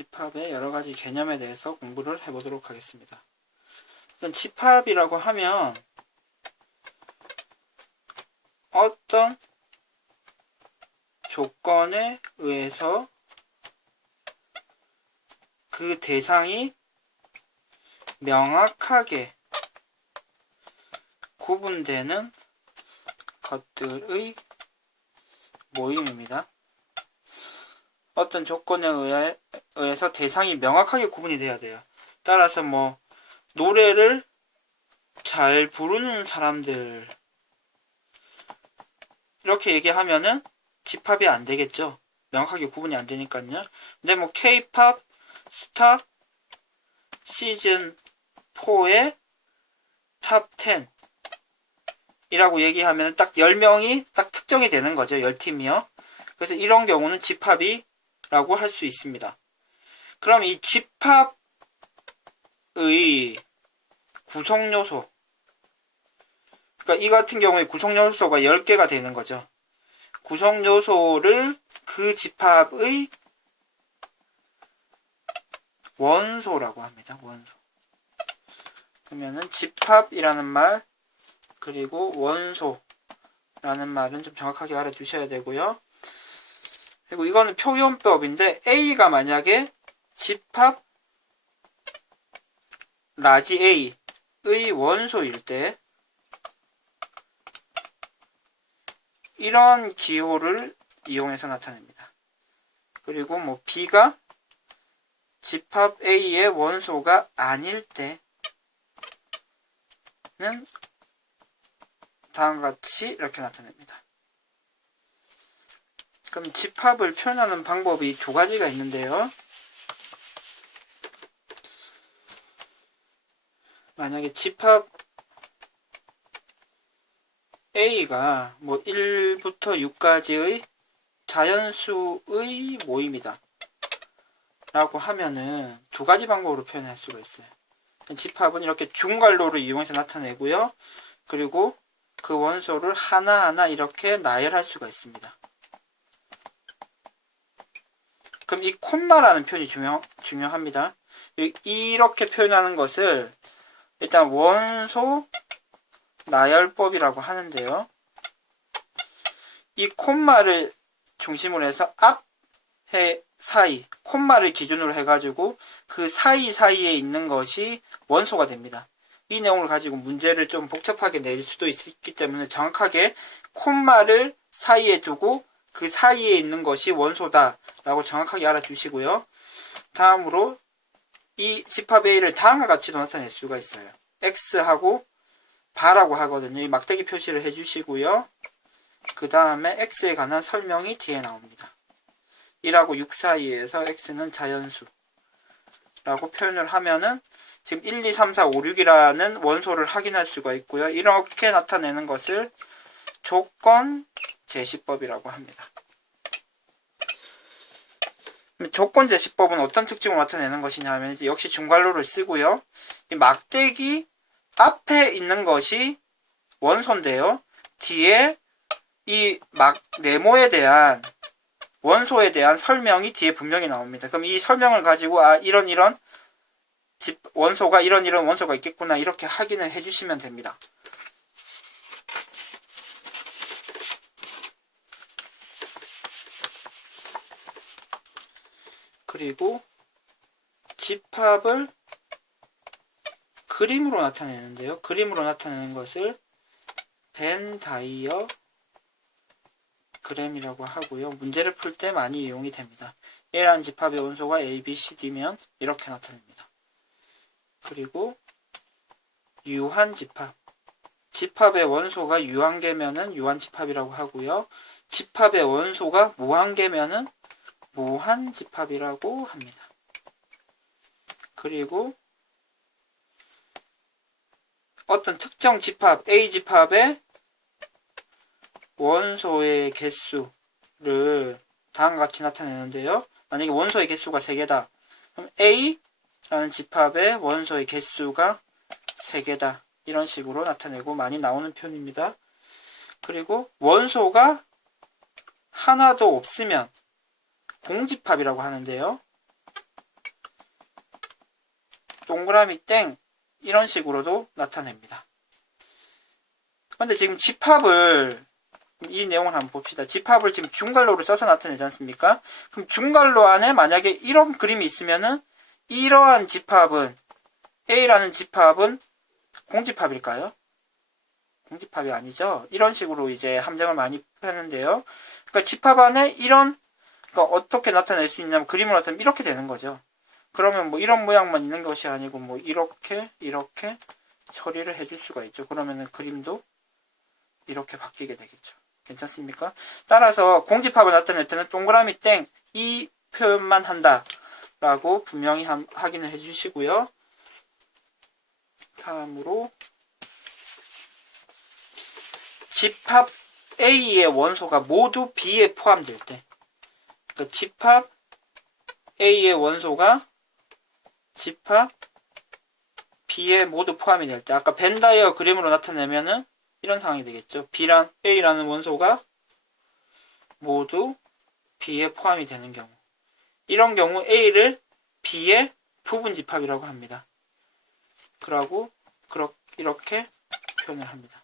집합의 여러가지 개념에 대해서 공부를 해보도록 하겠습니다. 일단 집합이라고 하면 어떤 조건에 의해서 그 대상이 명확하게 구분되는 것들의 모임입니다. 어떤 조건에 의해서 대상이 명확하게 구분이 돼야 돼요. 따라서 뭐 노래를 잘 부르는 사람들 이렇게 얘기하면은 집합이 안 되겠죠. 명확하게 구분이 안 되니까요. 근데 뭐 K-팝 스타 시즌 4의 탑 10 이라고 얘기하면 딱 10명이 딱 특정이 되는 거죠. 10팀이요. 그래서 이런 경우는 집합이라고 할 수 있습니다. 그럼 이 집합의 구성요소, 그러니까 이 같은 경우에 구성요소가 10개가 되는 거죠. 구성요소를 그 집합의 원소라고 합니다. 원소. 그러면은 집합이라는 말 그리고 원소라는 말은 좀 정확하게 알아주셔야 되고요. 그리고 이거는 표현법인데 A가 만약에 집합 라지 A의 원소일 때 이런 기호를 이용해서 나타냅니다. 그리고 뭐 B가 집합 A의 원소가 아닐 때는 다음과 같이 이렇게 나타냅니다. 그럼 집합을 표현하는 방법이 두 가지가 있는데요. 만약에 집합 A가 뭐 1부터 6까지의 자연수의 모임이다 라고 하면은 두 가지 방법으로 표현할 수가 있어요. 집합은 이렇게 중괄호를 이용해서 나타내고요. 그리고 그 원소를 하나하나 이렇게 나열할 수가 있습니다. 그럼 이 콤마라는 표현이 중요합니다. 이렇게 표현하는 것을 일단 원소 나열법이라고 하는데요. 이 콤마를 중심으로 해서 앞에 사이, 콤마를 기준으로 해가지고 그 사이사이에 있는 것이 원소가 됩니다. 이 내용을 가지고 문제를 좀 복잡하게 낼 수도 있기 때문에 정확하게 콤마를 사이에 두고 그 사이에 있는 것이 원소다 라고 정확하게 알아주시고요. 다음으로 이 집합 A를 다음과 같이도 나타낼 수가 있어요. X하고 바라고 하거든요. 이 막대기 표시를 해주시고요. 그 다음에 X에 관한 설명이 뒤에 나옵니다. 1하고 6 사이에서 X는 자연수 라고 표현을 하면은 지금 1, 2, 3, 4, 5, 6이라는 원소를 확인할 수가 있고요. 이렇게 나타내는 것을 조건 제시법이라고 합니다. 조건 제시법은 어떤 특징을 나타내는 것이냐 하면 역시 중괄호를 쓰고요. 이 막대기 앞에 있는 것이 원소인데요. 뒤에 이 네모에 대한 원소에 대한 설명이 뒤에 분명히 나옵니다. 그럼 이 설명을 가지고 이런 원소가 이런 원소가 있겠구나 이렇게 확인을 해주시면 됩니다. 그리고 집합을 그림으로 나타내는데요. 그림으로 나타내는 것을 벤 다이어그램이라고 하고요. 문제를 풀 때 많이 이용이 됩니다. A라는 집합의 원소가 A, B, C, D면 이렇게 나타냅니다. 그리고 유한집합. 집합의 원소가 유한계면은 유한집합이라고 하고요. 집합의 원소가 무한계면은 무한집합이라고 합니다. 그리고 어떤 특정 집합, A집합의 원소의 개수를 다음과 같이 나타내는데요. 만약에 원소의 개수가 3개다. 그럼 A라는 집합의 원소의 개수가 3개다. 이런 식으로 나타내고 많이 나오는 표현입니다. 그리고 원소가 하나도 없으면 공집합이라고 하는데요. 동그라미 땡 이런 식으로도 나타냅니다. 근데 지금 집합을 이 내용을 한번 봅시다. 집합을 지금 중괄호를 써서 나타내지 않습니까? 그럼 중괄호 안에 만약에 이런 그림이 있으면은 이러한 집합은 A라는 집합은 공집합일까요? 공집합이 아니죠. 이런 식으로 이제 함정을 많이 펴는데요. 그러니까 집합 안에 이런 그러니까 어떻게 나타낼 수 있냐면 그림을 나타내면 이렇게 되는 거죠. 그러면 뭐 이런 모양만 있는 것이 아니고 뭐 이렇게 처리를 해줄 수가 있죠. 그러면은 그림도 이렇게 바뀌게 되겠죠. 괜찮습니까? 따라서 공집합을 나타낼 때는 동그라미 땡 이 표현만 한다 라고 분명히 확인을 해 주시고요. 다음으로 집합 A의 원소가 모두 B에 포함될 때 그러니까 집합 A의 원소가 집합 B에 모두 포함이 될 때 아까 벤다이어 그림으로 나타내면은 이런 상황이 되겠죠. A라는 원소가 모두 B에 포함이 되는 경우 이런 경우 A를 B의 부분 집합이라고 합니다. 그러고 이렇게 표현을 합니다.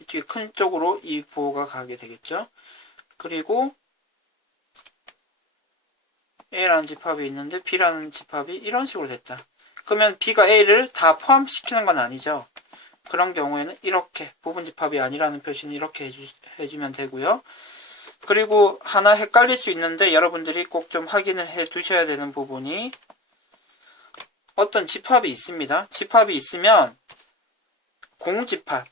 이쪽이 큰 쪽으로 이 부호가 가게 되겠죠. 그리고 A라는 집합이 있는데 B라는 집합이 이런 식으로 됐다. 그러면 B가 A를 다 포함시키는 건 아니죠. 그런 경우에는 이렇게 부분 집합이 아니라는 표시는 이렇게 해주면 되고요. 그리고 하나 헷갈릴 수 있는데 여러분들이 꼭 좀 확인을 해 두셔야 되는 부분이 어떤 집합이 있습니다. 집합이 있으면 공집합과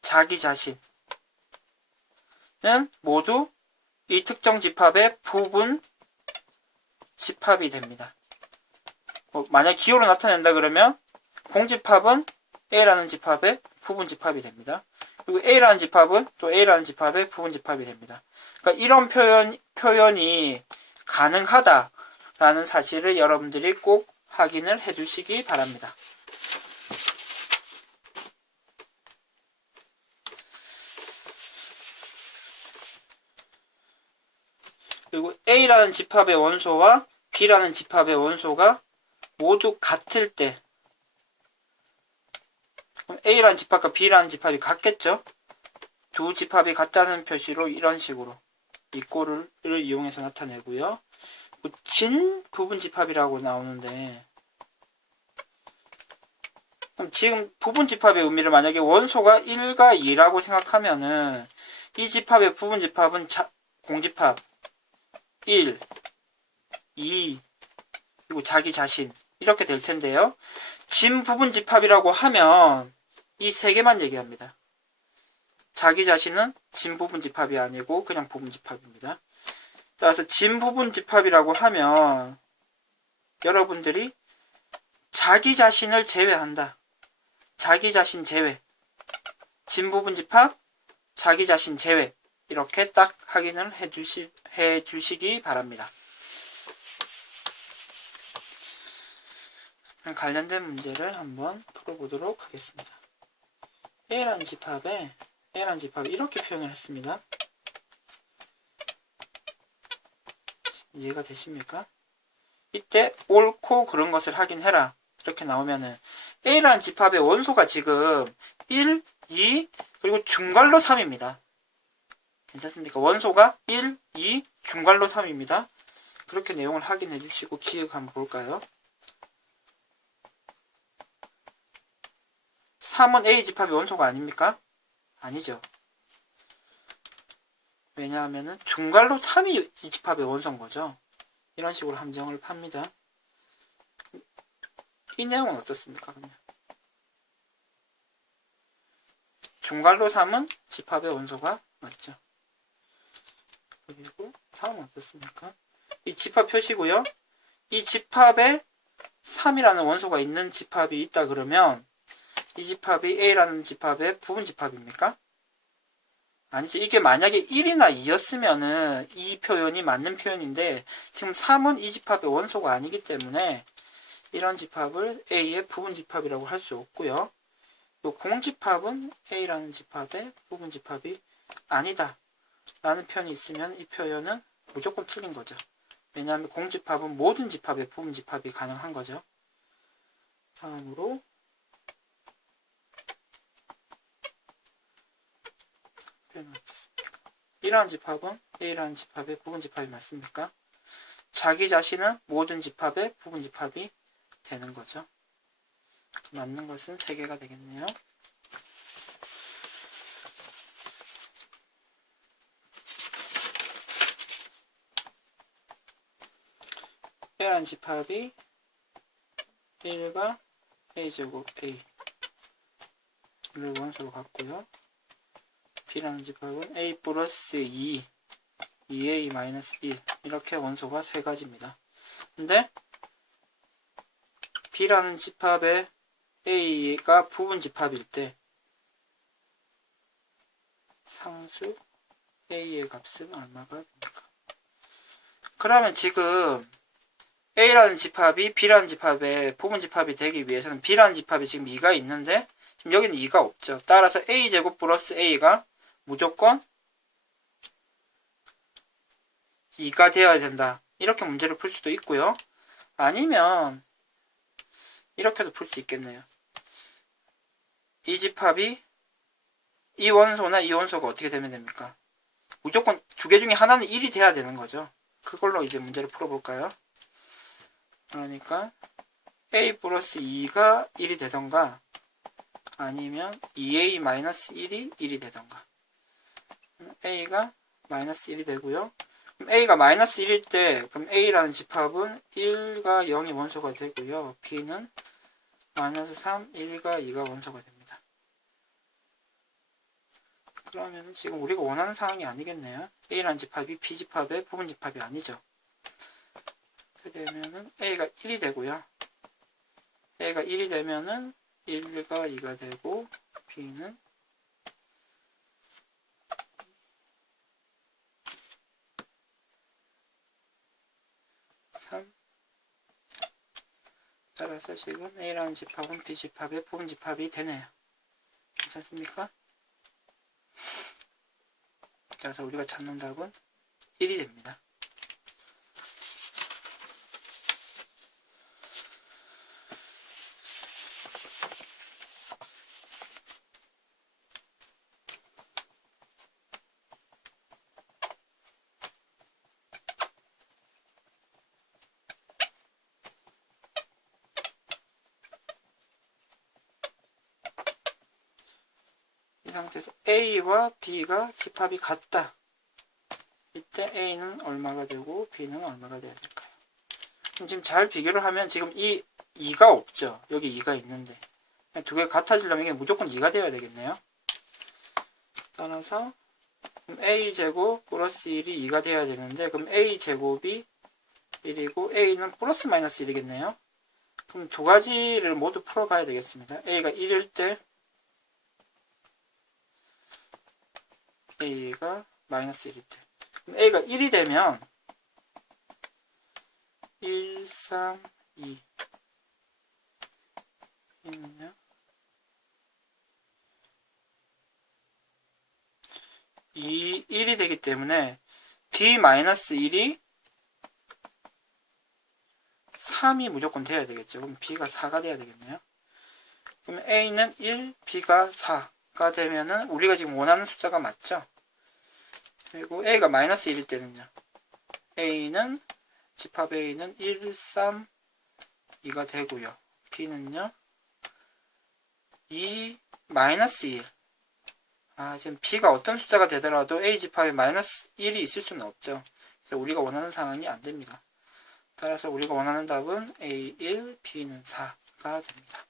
자기 자신은 모두 이 특정 집합의 부분 집합이 됩니다. 만약 기호로 나타낸다 그러면 공집합은 A라는 집합의 부분 집합이 됩니다. 그리고 A라는 집합은 또 A라는 집합의 부분 집합이 됩니다. 그러니까 이런 표현이 가능하다라는 사실을 여러분들이 꼭 확인을 해 주시기 바랍니다. 그리고 A라는 집합의 원소와 B라는 집합의 원소가 모두 같을 때 그럼 A라는 집합과 B라는 집합이 같겠죠? 두 집합이 같다는 표시로 이런 식으로 이 꼴을 이용해서 나타내고요. 진 부분 집합이라고 나오는데 그럼 지금 부분 집합의 의미를 만약에 원소가 1과 2라고 생각하면은 이 집합의 부분 집합은 공집합 1, 2 그리고 자기 자신 이렇게 될 텐데요. 진 부분 집합이라고 하면 이 세 개만 얘기합니다. 자기 자신은 진 부분 집합이 아니고 그냥 부분 집합입니다. 따라서 진 부분 집합이라고 하면 여러분들이 자기 자신을 제외한다. 자기 자신 제외. 진 부분 집합, 자기 자신 제외. 이렇게 딱 확인을 해 주시기 바랍니다. 관련된 문제를 한번 풀어보도록 하겠습니다. A라는 집합이 이렇게 표현을 했습니다. 이해가 되십니까? 이때 옳고 그른 것을 확인해라. 이렇게 나오면은 A라는 집합의 원소가 지금 1, 2, 그리고 중괄호 3입니다. 괜찮습니까? 원소가 1, 2, 중괄호 3입니다. 그렇게 내용을 확인해 주시고 기억 한번 볼까요? 3은 A 집합의 원소가 아닙니까? 아니죠. 왜냐하면은 중괄호 3이 이 집합의 원소인 거죠. 이런 식으로 함정을 팝니다. 이 내용은 어떻습니까? 그러면 중괄호 3은 집합의 원소가 맞죠. 그리고 다음은 어떻습니까? 이 집합 표시고요. 이 집합에 3이라는 원소가 있는 집합이 있다 그러면 이 집합이 A라는 집합의 부분 집합입니까? 아니죠. 이게 만약에 1이나 2였으면은 이 표현이 맞는 표현인데 지금 3은 이 집합의 원소가 아니기 때문에 이런 집합을 A의 부분 집합이라고 할 수 없고요. 요 공집합은 A라는 집합의 부분 집합이 아니다 라는 표현이 있으면 이 표현은 무조건 틀린 거죠. 왜냐하면 공집합은 모든 집합의 부분집합이 가능한 거죠. 다음으로 이러한 집합은 A라는 집합의 부분집합이 맞습니까? 자기 자신은 모든 집합의 부분집합이 되는 거죠. 맞는 것은 3개가 되겠네요. A라는 집합이 1과 A제곱 A를 원소로 갖고요. B라는 집합은 A 플러스 2, 2A 마이너스 1 이렇게 원소가 3가지입니다. 근데 B라는 집합의 A가 부분집합일 때 상수 A의 값은 얼마가 됩니까? 그러면 지금 A라는 집합이 B라는 집합의 부분집합이 되기 위해서는 B라는 집합이 지금 2가 있는데 지금 여기는 2가 없죠. 따라서 A제곱 플러스 A가 무조건 2가 되어야 된다. 이렇게 문제를 풀 수도 있고요. 아니면 이렇게도 풀 수 있겠네요. 이 집합이 이 원소나 이 원소가 어떻게 되면 됩니까? 무조건 2개 중에 하나는 1이 돼야 되는 거죠. 그걸로 이제 문제를 풀어볼까요? 그러니까 A 플러스 2가 1이 되던가 아니면 2A 마이너스 1이 1이 되던가. A가 마이너스 1이 되고요. 그럼 A가 마이너스 1일 때 그럼 A라는 집합은 1과 0이 원소가 되고요. B는 마이너스 3, 1과 2가 원소가 됩니다. 그러면 지금 우리가 원하는 상황이 아니겠네요. A라는 집합이 B집합의 부분집합이 아니죠. 그렇게 되면은 A가 1이 되고요. A가 1이 되면은 1과 2가 되고 B는 3. 따라서 지금 A라는 집합은 B집합의 부분집합이 되네요. 괜찮습니까? 따라서 우리가 찾는 답은 1이 됩니다. 이 상태에서 A와 B가 집합이 같다. 이때 A는 얼마가 되고 B는 얼마가 돼야 될까요? 그럼 지금 잘 비교를 하면 지금 이 2가 없죠. 여기 2가 있는데 2개가 같아지려면 이게 무조건 2가 되어야 되겠네요. 따라서 A제곱 플러스 1이 2가 돼야 되는데 그럼 A제곱이 1이고 A는 플러스 마이너스 1이겠네요. 그럼 2가지를 모두 풀어봐야 되겠습니다. A가 1일 때 A가 마이너스 1일 때 그럼 A가 1이 되면 1, 3, 2 B는요 1이 되기 때문에 B 마이너스 1이 3이 무조건 돼야 되겠죠. 그럼 B가 4가 돼야 되겠네요. 그럼 A는 1, B가 4가 되면은 우리가 지금 원하는 숫자가 맞죠? 그리고 A가 마이너스 1일 때는요. A는 집합 A는 1, 3, 2가 되고요. B는요. 2, 마이너스 1. 지금 B가 어떤 숫자가 되더라도 A 집합에 마이너스 1이 있을 수는 없죠. 그래서 우리가 원하는 상황이 안 됩니다. 따라서 우리가 원하는 답은 A1, B는 4가 됩니다.